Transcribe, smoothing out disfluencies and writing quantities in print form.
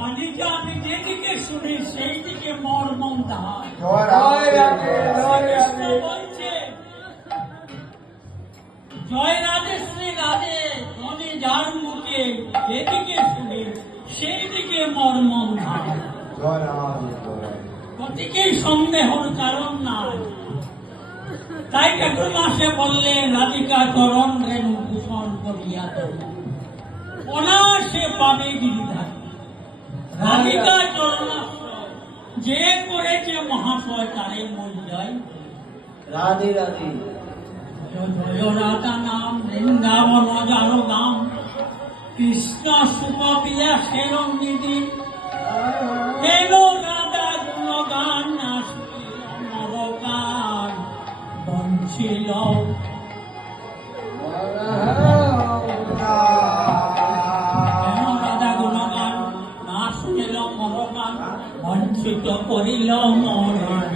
বাণীটা আমি যেদিকে শুনি সেই দিকে মর্মম তাহার। কৃষ্ণ বলছে, জয় রাধে শ্রী রাধে, ধনে যার মুখে যেদিকে শুনি সেই দিকে মর্মম তাহার। প্রতীকেই সন্দেহর কারণ নাই। তাই ঠাকুর মাসে বললেন, রাধিকা চরণ রেণু ভূষণ করিয়া অনায়াসে পাবে গিরিধারী। রাধিকা চরণাশ্রয় যে করেছে মহাশয় তারে মন যায়। রাধে রাধে জয় রাধা নাম বৃন্দাবন যার গাম, কৃষ্ণ সুখ বিলাসের নিধি। কেন রাধা গুণগান না শুনিল নরকার বঞ্চিল। রাধা গুণগান না শুনিল নরকার বঞ্চিত করিল মরণ।